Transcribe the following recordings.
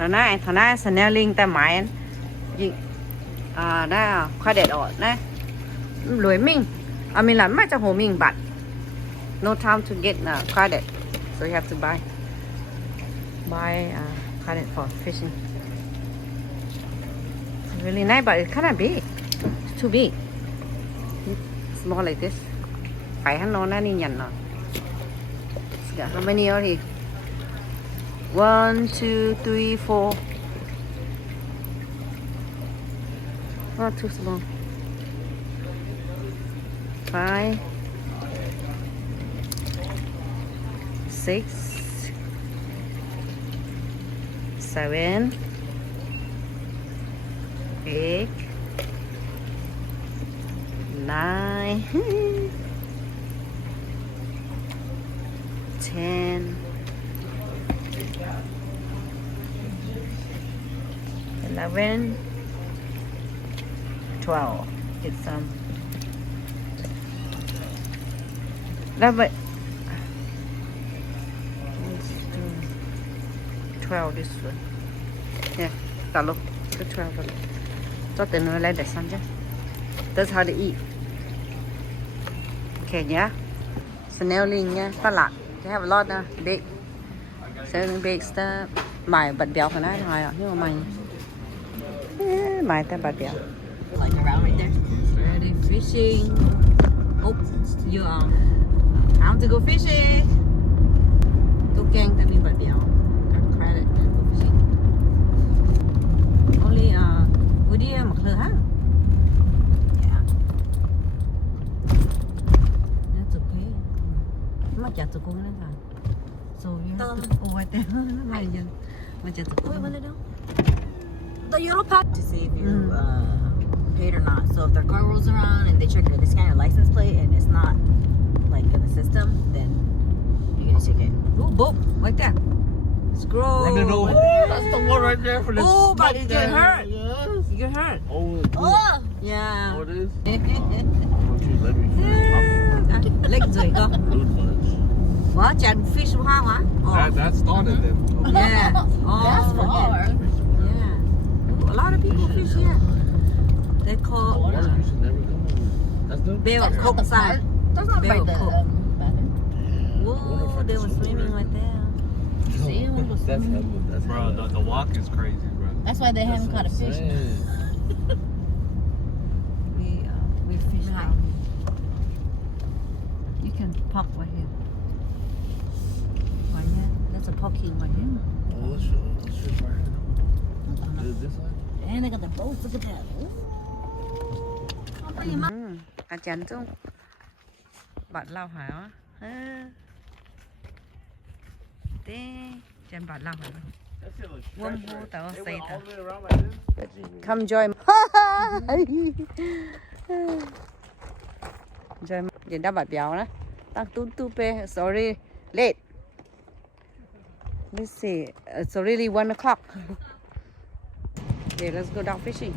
thằng này sẽ neo linh tay máy gì đây khoai đẹp ở đây lưới mình mình làm mấy cho hồ mình bạn no time to get khoai đẹp so you have to buy khoai đẹp for fishing. It's really nice but it's kind of big. It's too big. It's more like this. Phải hắn nó nè nhận nó. How many are here? 1, 2, 3, 4. Not too small. 5, 6, 7, 8, 9, 10, 11, 12. Get some. Love it. 12 this one. Yeah, got look. The 12 of it. So then we let the sun just. That's how they eat. Okay, yeah. Snailing, yeah. They have a lot of big, selling big stuff. Mày bật béo cái này thôi à, nhưng mà mày ta bật béo. Like around right there. Ready fishing. Oh, you I want to go fishing. Tô keng tại mình bật béo. I credit and go fishing. Only vui đi mặc lơ ha. Yeah. That's okay. Mà chả tụi con lên rồi. So you have to go right there. Mà giờ mà chả tụi con. What do they do? The yellow pack to see if you paid or not. So if their car rolls around and they they scan your license plate and it's not like in the system, then you get a ticket. Oh, boom, right there. Scroll. Running over. That's the one right there for the. Oh, but you get hurt. Yes. You get hurt. Oh. Oh! Yeah. Oh, it is. Why don't you let me finish? Lấy gì cơ? Rude much. What? Chàng fish hoa hả? That started them. Yeah. That's Oh, far. yeah. Ooh, a lot of people fish here. They call Water you should never come over. That's them. Bell Coke side. That's not Bell by the Coke. Yeah. Whoa, they were swimming right there. See, it was That's swimming. heaven. That's Bro, heaven. the walk is crazy, bro. That's why they haven't caught a fish. We fish Right. down here. You can park right here. Right here. There's a parking right here. Oh, let's fish right here. This side? And they got the boats. Look at that. Ooh. I'll bring him up. Cả chắn chung. Bạn lao hả? Thế chân bạn lao hả? Quân hô tao xây tao. Come join. Join. Nhìn đã bật béo đó. Tăng tu pe. Sorry, late. Let's see. It's already 1 o'clock. Okay, let's go down fishing.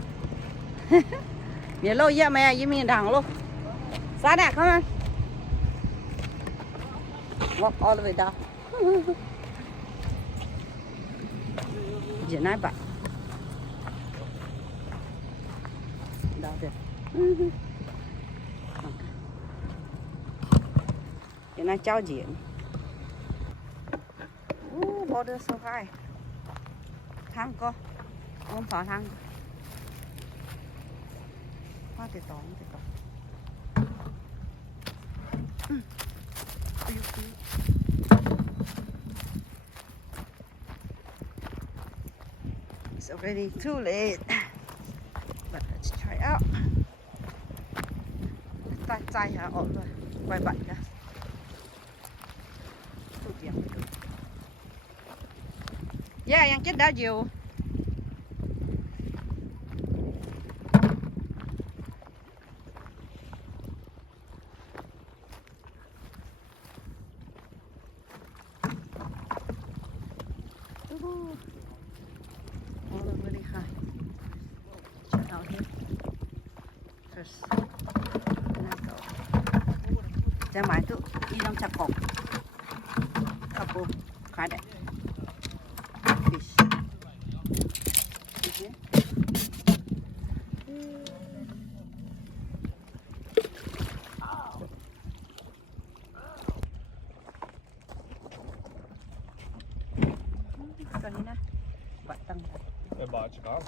Yellow, yeah, man. You mean down low? Sada, come on. Walk all the way down. Diễn này bạn. Down there. Diễn này cho diễn. Border so high. Thang cô. Ôm phở thang. Hoa thì tỏng. It's already too late, but let's try out. Tay hả? Ổn rồi. Quay bận ra. Yeah, yang chết đã nhiều. All over really high. Check out here. First. Ra máy tụ đi trong chặt cổng. Couple credit. Fish. ตัวนี้นะบัดตั้ง They bought Chicago.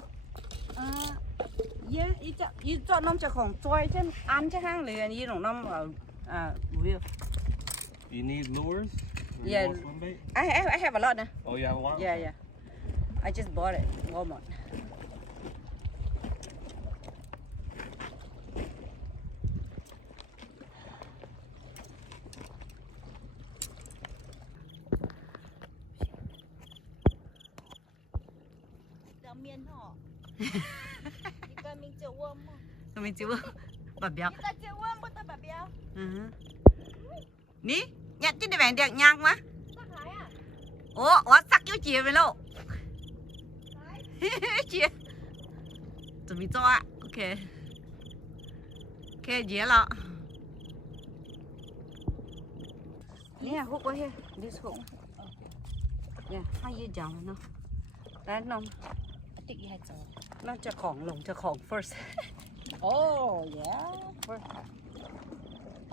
อีจอดน้ำจะของจอยเช่นอันจะห้างเลยอันนี้ของน้ำวิว You need lures? Or Yeah. You want swim bait? I have a lot now. Oh, you have a lot? Yeah. I just bought it Walmart. Mien họ. Đi coi mình chịu worm không? Tụi mình chịu bà béo. Kita chịu worm bắt bà béo. Ní nhặt trên này đẹp nhang quá. Sắc hái à? Ủa sắc kiểu chia với lộ. Chia. Tụi mình cho ạ. Ok. Ok dễ lọ. Nè hook over here. This hook. Yeah, how you down nó. Đấy nó. Tích gì hay chờ? Nóจะของลงจะของ first. Oh, yeah.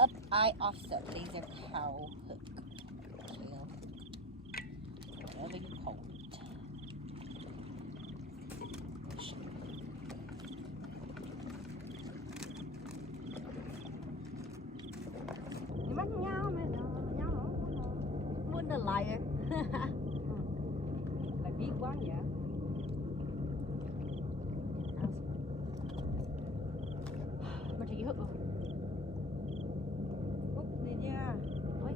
Up eye offset laser cow hook. Tail. Whatever you call it. Nhưng mà nhau mà nhau nó. Muốn the liar. Là biết quá vậy. Mà chị hức không? Hút đi nha. Ôi.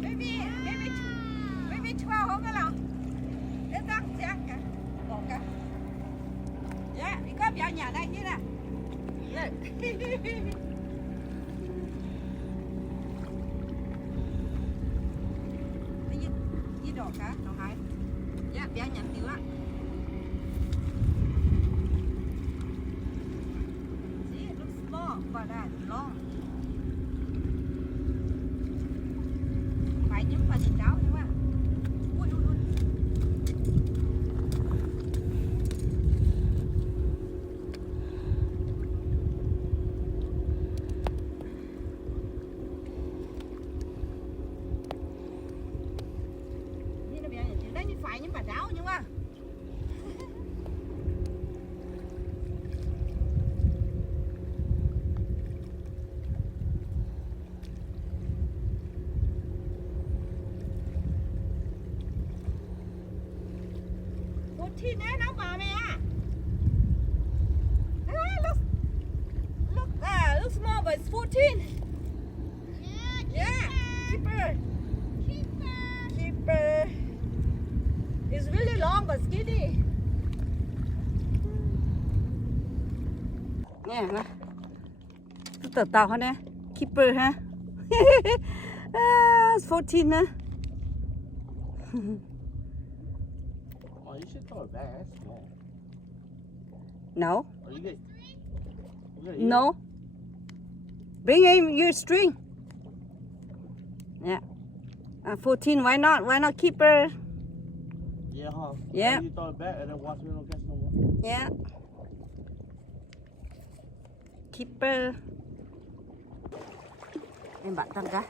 Maybe 12 không cái lòng. Để tắt chắc cả. Một cả. Yeah, đi có vào nhà đây chứ nè. Yeah. Với đồ cá, đồ hải. Yeah, vào nhà tiêu á. See, it looks small, but long. Phải nhúng vào thịt cháo đúng không? Ui. Đi nó bây giờ chị đánh phải nhúng vào cháo nhưng mà. Thì nè nó bà mẹ. Look small but it's 14. Yeah, keeper. It's really long but skinny. Nè nè. Tụi tao hả nè. Keeper ha. It's 14 nè. Oh, you should throw it back. That's small. No. Oh, you get No. Bring in your string. Yeah. 14, why not? Why not keeper? Yeah, huh? Yeah. Oh, you throw it back and then watch me don't catch no more. Yeah. Keeper. Em bạn tăng cá.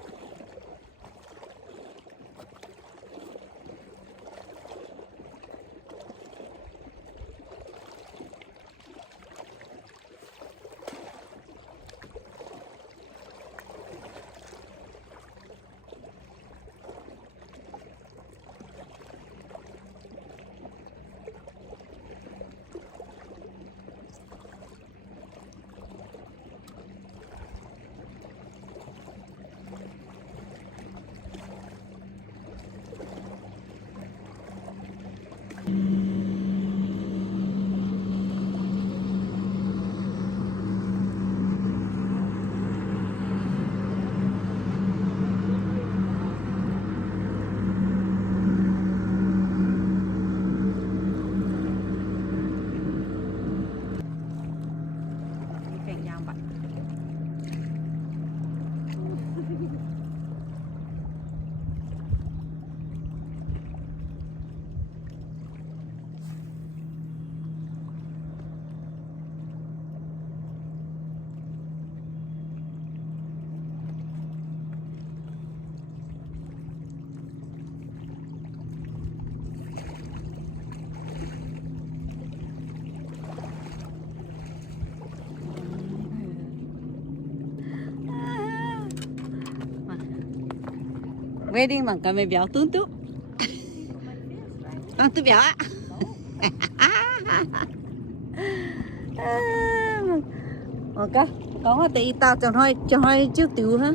wedding mà cái mày béo tún tút ăn tút béo á ok có tí tao cho hơi chiếc tiểu ha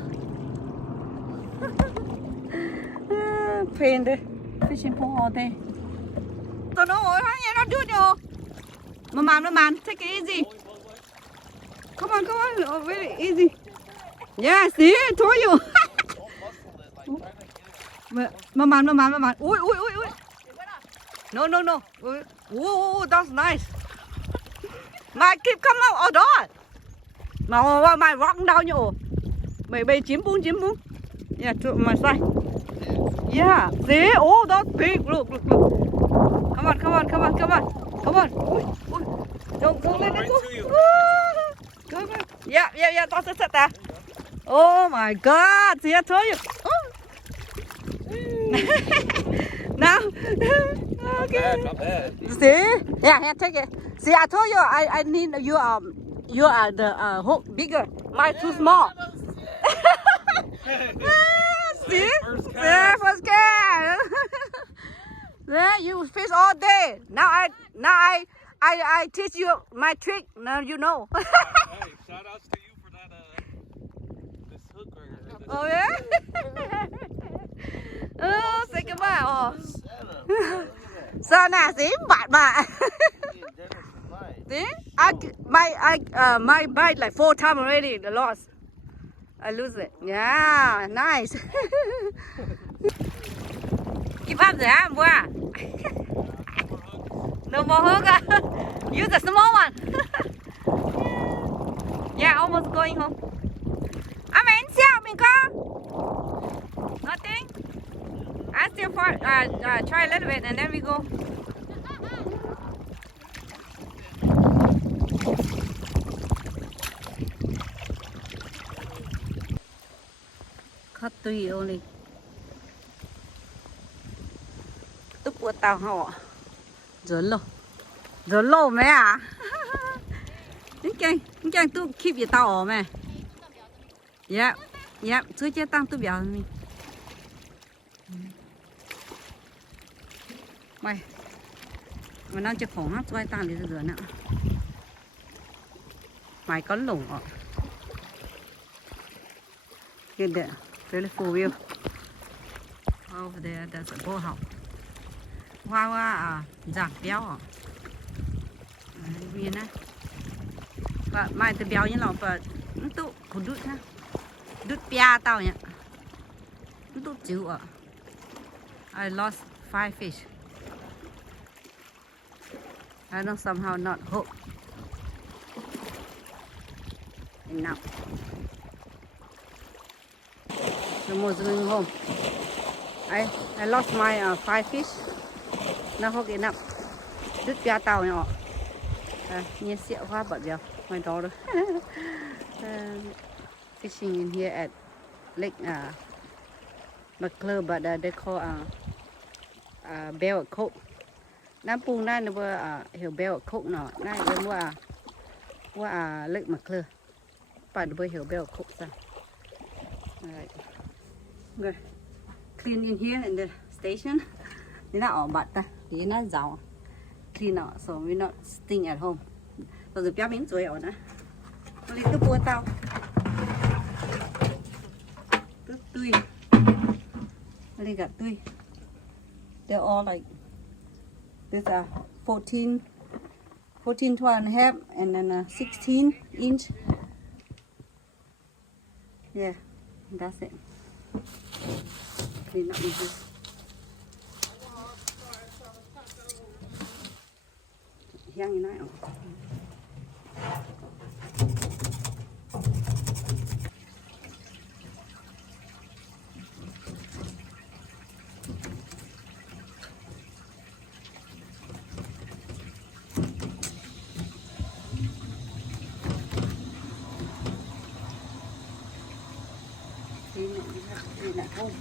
friend fishing pole all day tao nói ôi hay nó đưa nhau mà take it easy come on oh, very easy yeah see I told you mà ui no oh that's nice my keep come out all that mà mày rock down nhau mày chiếm bún yeah to my side yeah see oh that's big look come on ui don't let it go yeah that's it there oh my god see I told you now okay Not bad. see yeah take it see I told you I need you are the hook bigger mine too small see yeah first catch yeah you fish all day now I teach you my trick now you know Hey, shout outs to you for that this hook right here. oh yeah oh say goodbye oh sao nè xí bạn mà see my bite like 4 times already the loss I lose it yeah nice give up the hand boy no more hook use the small one yeah almost going home anh sao mình có nothing I still try a little bit and then we go cut 3 only tức của tao họ dớn lô mẹ à những cái tu keep your tao ở mẹ yeah chưa chết tăng tu béo mình mày đang chơi khổng hát xoay tăng đi ra nữa mày có lủng ở Get there, really full view. Over there, there's a boathouse. Wow, giặc béo à? Vì nè, và mai từ béo như nào và nó tụ cũng đút ha, đút bia tao nhỉ, nó tụ chịu à? I lost 5 fish. I don't somehow not hook. Enough. No more going home. I lost my 5 fish. Not hook enough. Đứt bia tàu nhỏ. Nhìn xịu quá bật béo. My daughter. Fishing in here at Lake McClure, but they call Barrette cove. Nam Pung na nó hiểu Barrette cove nó. Này nóว่าLake McClure. But nó hiểu Barrette cove sao. Alright. Okay. Clean in here in the station. Thế là ở bát ta, thế là giàu. Clean out so we not stink at home. Rồi giờ miếng chuối ở nữa. Lấy cái bùa tao. Tức tươi. Lấy gạt tươi. They're all like this 14, 12.5 and then 16 inch. Yeah, that's it. Clean up with this. Hang như này. Đây là không.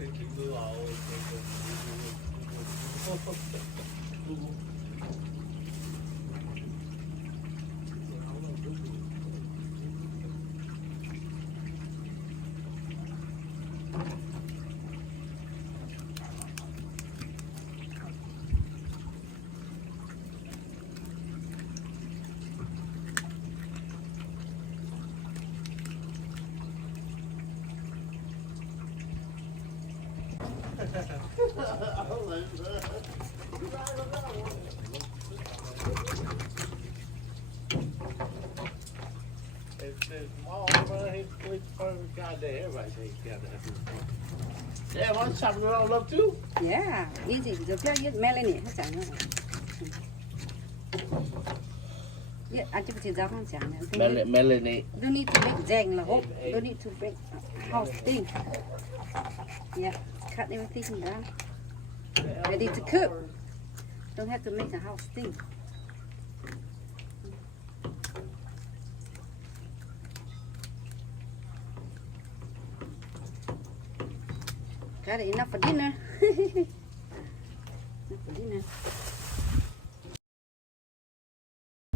They keep doing all those things. It's all around his police department. Goddamn, everybody takes goddamn. Yeah, want to chop it all up too? Yeah, easy. The play with Melanie. Hết chẳng nữa. Yeah, I just did that one chẳng nữa. Melanie. Don't need to make jang là hốt. Don't need to break house thing. Yeah, cut everything down. Ready to cook. Don't have to make a house thing. Got it, enough for dinner. Enough for dinner.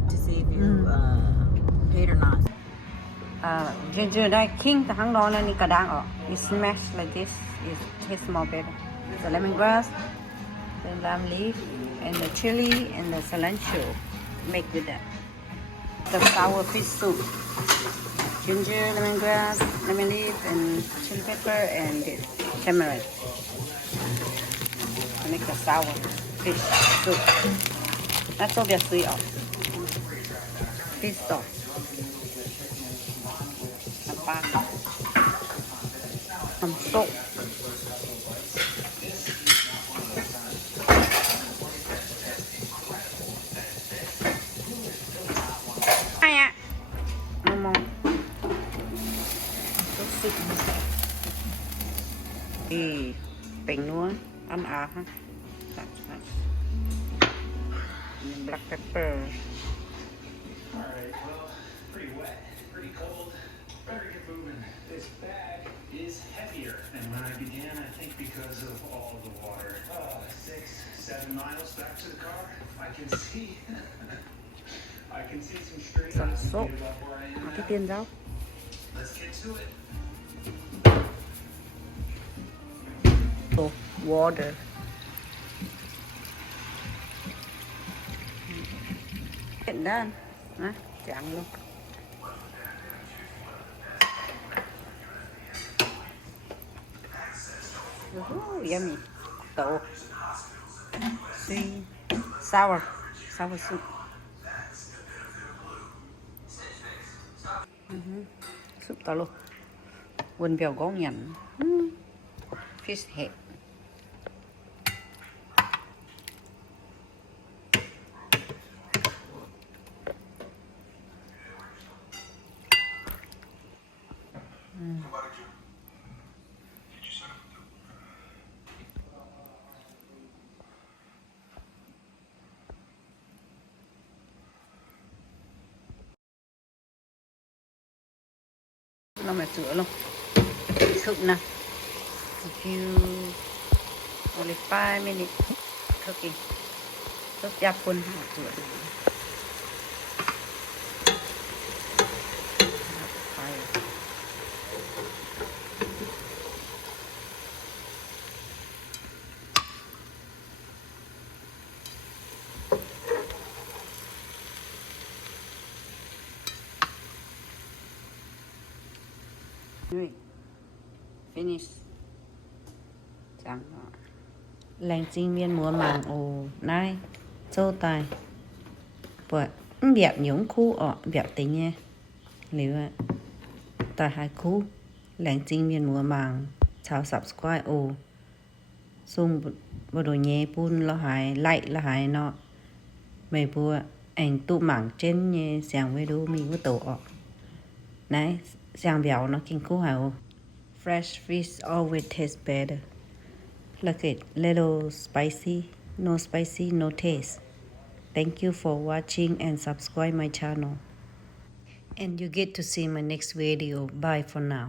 To see if you paid or not. Ginger đây king the hang đó là ni cả đang ở. You smash like this, it tastes more better. The lemongrass, the lime leaf, and the chili and the cilantro. Make with that. The sour fish soup. Ginger, lemongrass, lemon leaf, and chili pepper, and this tamarind. I make the sour fish soup. That's obviously all. Fish sauce. Salt. Hiya. No more. Bình luôn, ăn ha. Black pepper. Alright, well, pretty wet, pretty cold. Better get moving. This bag is heavier than when I began, I think because of all the water. 6-7 miles back to the car. I can see some straight Some lines salt. above where I am Cái now. tiên rau. Let's get to it. Oh, water. Getting done. Hả? Chẳng luôn. Yummy. Đậu. Sweet. Sour. Sour soup. Soup to luôn. Quên bèo gón nhằn. Fish head. Nó mà sữa luôn. Cook now. A few, only 5 minutes cooking. Cook yapun sữa. Fire. Finish. Chẳng lành chinh miên múa màng ồ nai châu tài bữa đẹp nhúng khu ở đẹp tính nha nếu tại hai khu lành chinh miên múa màng chào subscribe ồ xung bộ đồ nhé pun lo hài lại là hài nọ mày bùa ảnh tụ mảng trên nhé sáng với đô mình có tổ ọ này sáng béo nó kinh khu hài ồ. Fresh fish always tastes better. Look it, little spicy, no spicy, no taste. Thank you for watching and subscribe my channel. And you get to see my next video. Bye for now.